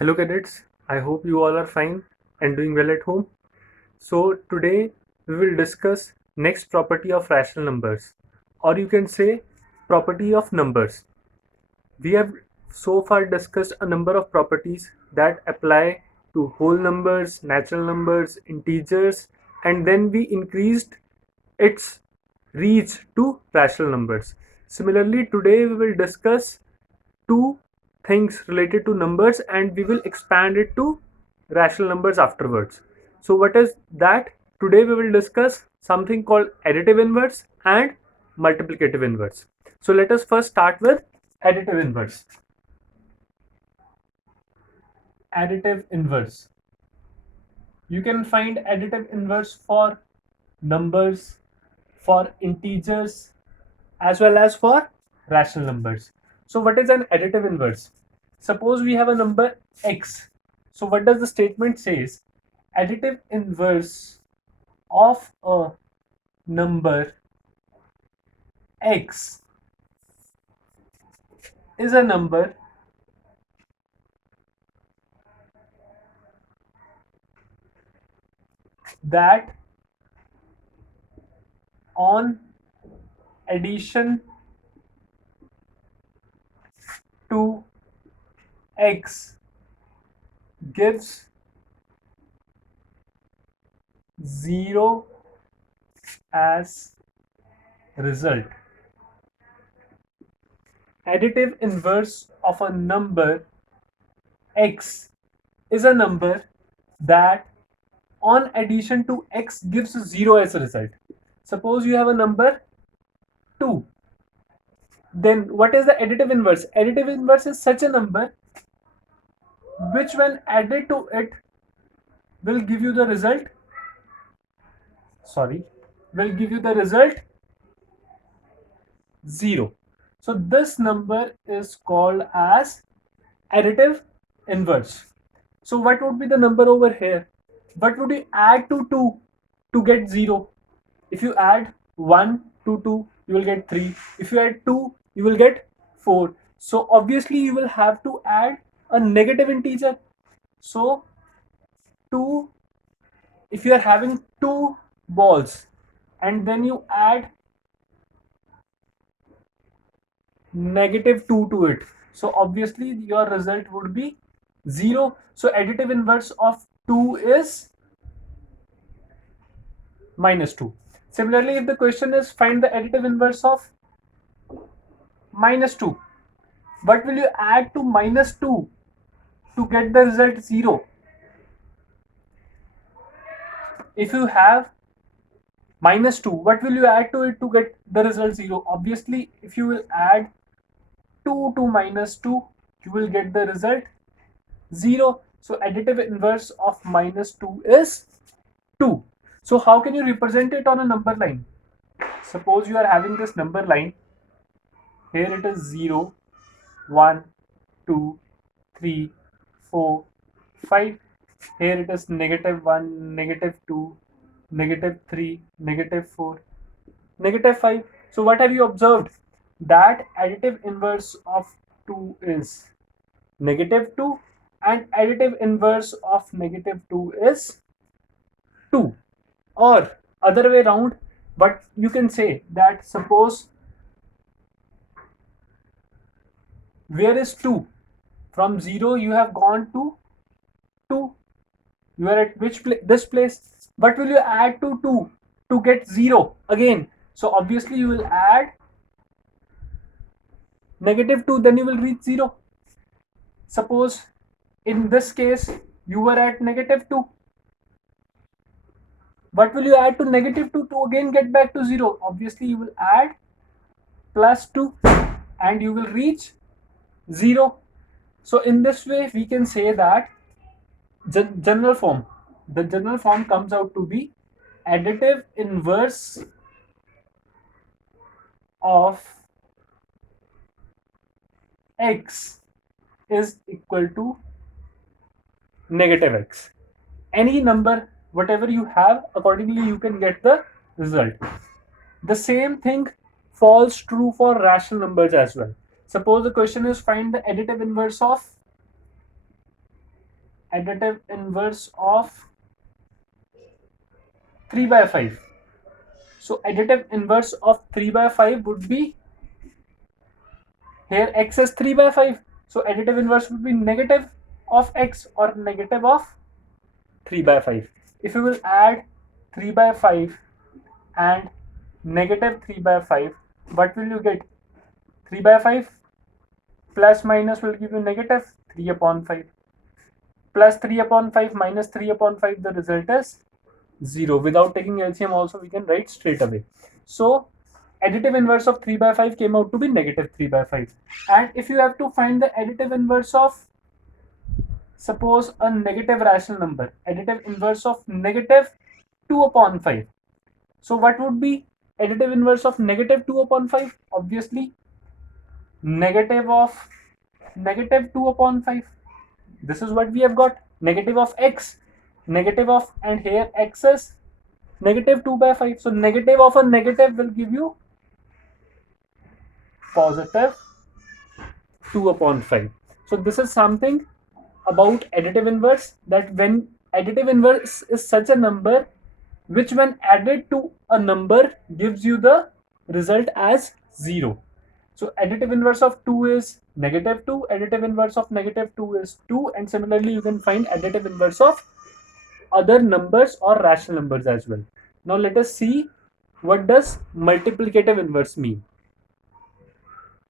Hello cadets, I hope you all are fine and doing well at home. So today we will discuss next property of rational numbers, or you can say property of numbers. We have so far discussed a number of properties that apply to whole numbers, natural numbers, integers, and then we increased its reach to rational numbers. Similarly, today we will discuss two things related to numbers and we will expand it to rational numbers afterwards. So what is that? Today we will discuss something called additive inverse and multiplicative inverse. So let us first start with additive inverse. Additive inverse. You can find additive inverse for numbers, for integers, as well as for rational numbers. So what is an additive inverse? Suppose we have a number x. So what does the statement says? Additive inverse of a number x is a number that on addition to x gives 0 as result. Additive inverse of a number x is a number that on addition to x gives 0 as a result. Suppose you have a number 2. Then what is the additive inverse? Additive inverse is such a number which when added to it will give you the result, will give you the result 0. So this number is called as additive inverse. So what would be the number over here? What would you add to 2 to get 0? If you add 1 to 2, you will get 3. If you add 2, you will get 4. So obviously you will have to add a negative integer. So 2, if you are having 2 balls and then you add negative 2 to it, so obviously your result would be 0. So additive inverse of 2 is minus 2. Similarly, if the question is find the additive inverse of minus 2, what will you add to minus 2 to get the result 0? If you have minus 2, what will you add to it to get the result 0? Obviously, if you will add 2 to minus 2, you will get the result 0. So additive inverse of minus 2 is 2. So how can you represent it on a number line? Suppose you are having this number line. Here it is 0, 1, 2, 3, 4, 5. Here it is negative 1, negative 2, negative 3, negative 4, negative 5. So what have you observed? That additive inverse of 2 is negative 2 and additive inverse of negative 2 is 2. Or other way around, but you can say that suppose where is 2? From 0 you have gone to 2. You are at which place? This place. What will you add to 2 to get 0 again? So obviously you will add negative 2, then you will reach 0. Suppose in this case you were at negative 2. What will you add to negative 2 to again get back to 0? Obviously you will add plus 2 and you will reach 0. So in this way we can say that general form, the general form comes out to be additive inverse of x is equal to negative x. Any number, whatever you have, accordingly you can get the result. The same thing falls true for rational numbers as well. Suppose the question is find the additive inverse of additive inverse of 3 by 5. So additive inverse of 3 by 5 would be, here x is 3 by 5. So additive inverse would be negative of x or negative of 3 by 5. If you will add 3 by 5 and negative 3 by 5, what will you get? 3 by 5 plus minus will give you negative 3 upon 5. Plus 3 upon 5 minus 3 upon 5, the result is 0. Without taking LCM also, we can write straight away. So additive inverse of 3 by 5 came out to be negative 3 by 5. And if you have to find the additive inverse of, suppose, a negative rational number, additive inverse of negative 2 upon 5. So what would be additive inverse of negative 2 upon 5? Obviously, negative of negative 2 upon 5. This is what we have got. Negative of x, negative of, and here x is negative 2 by 5. So negative of a negative will give you positive 2 upon 5. So this is something about additive inverse, that when additive inverse is such a number which when added to a number gives you the result as 0. So additive inverse of 2 is negative 2, additive inverse of negative 2 is 2, and similarly you can find additive inverse of other numbers or rational numbers as well. Now let us see what does multiplicative inverse mean.